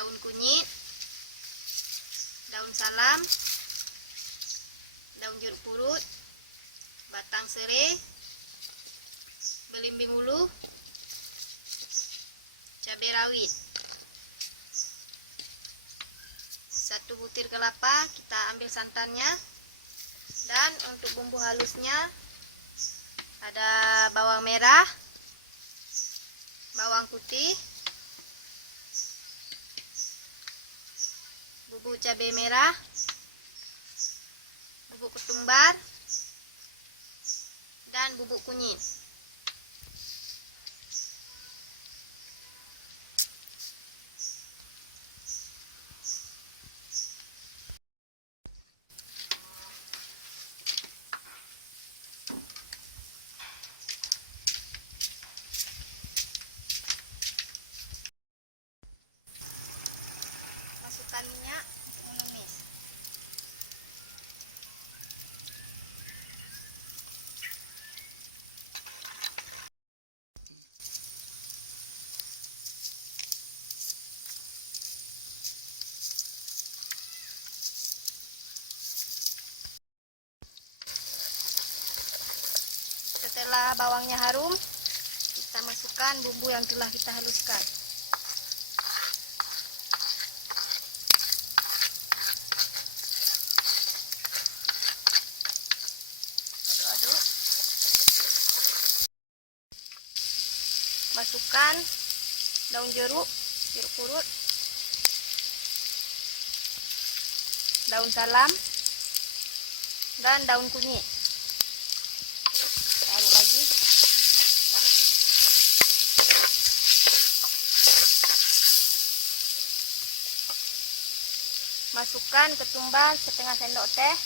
daun kunyit, daun salam, daun jeruk purut, batang serai, belimbing ulu, cabai rawit, 1 butir kelapa. Kita ambil santannya. Dan untuk bumbu halusnya ada bawang merah, bawang putih, bubuk cabai merah, bubuk ketumbar, dan bubuk kunyit. Masukkan minyak untuk menumis. Setelah bawangnya harum, kita masukkan bumbu yang telah kita haluskan. Aduk-aduk. Masukkan daun jeruk purut, daun salam, dan daun kunyit. Aduk lagi. Masukkan ketumbar setengah sendok teh.